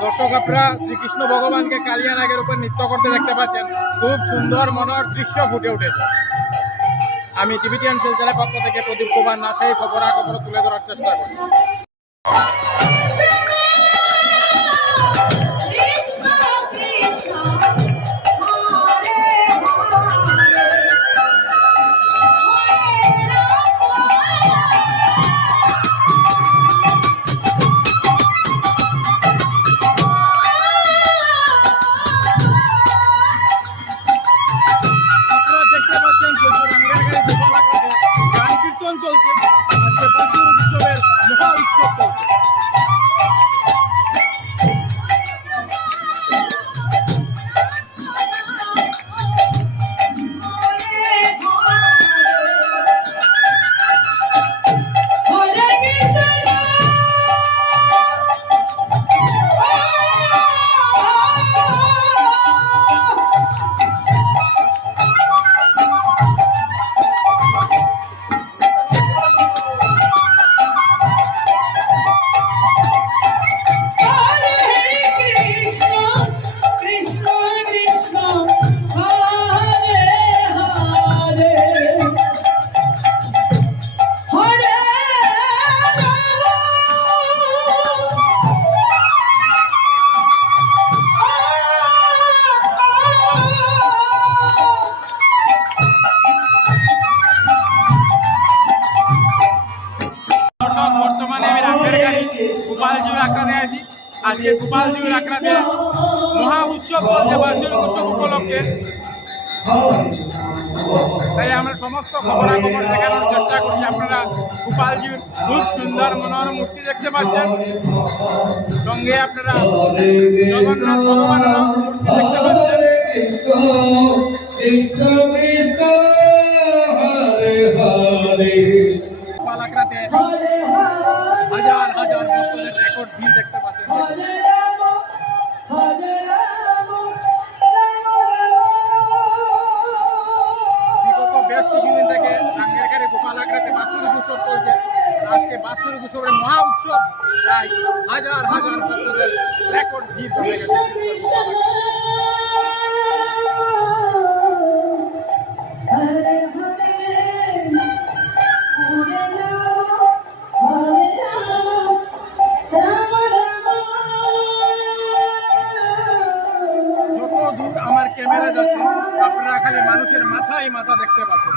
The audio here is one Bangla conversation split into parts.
দর্শক আপনারা শ্রীকৃষ্ণ ভগবানকে কালিয়া নাগের উপর নৃত্য করতে দেখতে পাচ্ছেন। খুব সুন্দর মনোহর দৃশ্য ফুটে উঠেছে। আমি টিভিটিএন শিলচরের পক্ষ থেকে প্রদীপ কুমার না সেই খবরাখবর তুলে ধরার চেষ্টা করি আখড়াতে আছি। আজকে গোপালজির আখড়াতে মহা উৎসব চলছে বাসুর উৎসব উপলক্ষে। তাই আমরা সমস্ত খবরাখবর দেখানোর চেষ্টা করছি। আপনারা গোপালজির খুব সুন্দর মনোহর মূর্তি দেখতে পাচ্ছেন। সঙ্গে আপনারা জগন্নাথ ভগবানের মূর্তি দেখতে পাচ্ছেন। কৃষ্ণ রেকর্ড ভিড় দেখতে পাচ্ছেন। বিগত বেশ কিছুদিন থেকে রাঙ্গেরকারে গোপালাকড়াতে বাসুর উৎসব চলছে। আজকে বাসুর উৎসবের মহা উৎসব। তাই হাজার হাজার ভক্তদের রেকর্ড ভিড় জমে গেছে মাথায় মাথা দেখতে পাচ্ছেন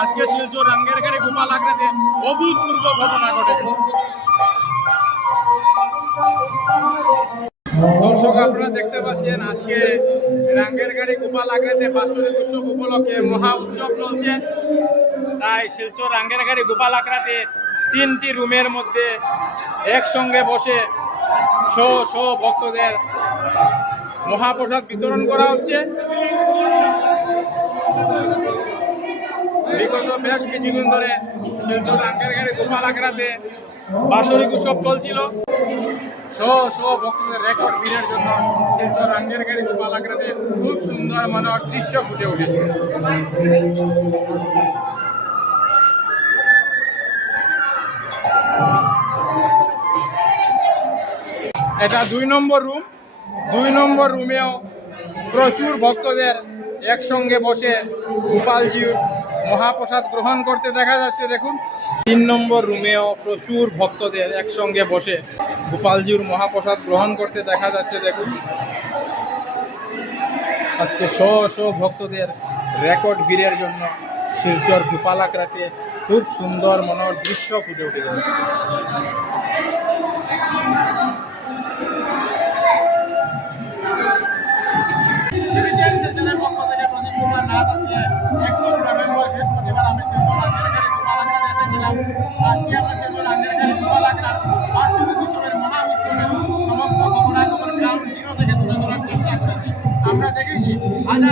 আজকে শিলচর রাঙ্গেরকারে গোপালাকড়াতে অভূতপূর্ব ঘটনা ঘটে গেছে দর্শক, আপনারা দেখতে পাচ্ছেন আজকে রাঙ্গের গাড়ি গোপাল আগ্রাতে বাৎসরিক উৎসব উপলক্ষে মহা উৎসব চলছে। তাই শিলচর রাঙ্গের গাড়ি গোপাল আগ্রাতে তিনটি রুমের মধ্যে একসঙ্গে বসে শো শো ভক্তদের মহাপ্রসাদ বিতরণ করা হচ্ছে। বেশ কিছুদিন ধরে। শিলচর রাঙ্গের গাড়ি গোপাল আগ্রাতে বাৎসরিক উৎসব চলছিল। শো শো, ভক্তদের রেকর্ড ভিড়ের জন্য শিলচর রাঙ্গের গাড়ি গোপালাগ্রাতে খুব সুন্দর মনোহর দৃশ্য ফুটে উঠেছে। এটা দুই নম্বর রুম দুই নম্বর রুমেও প্রচুর ভক্তদের একসঙ্গে বসে গোপালজির মহাপ্রসাদ গ্রহণ করতে দেখা যাচ্ছে, দেখুন। তিন নম্বর রুমেও প্রচুর ভক্তদের একসঙ্গে বসে। গোপালজির মহাপ্রসাদ গ্রহণ করতে দেখা যাচ্ছে, দেখুন। আজকে শো শো ভক্তদের রেকর্ড ভিড়ের জন্য শিলচর গোপালাকরাতে খুব সুন্দর মনোর দৃশ্য ফুটে উঠে পক্ষ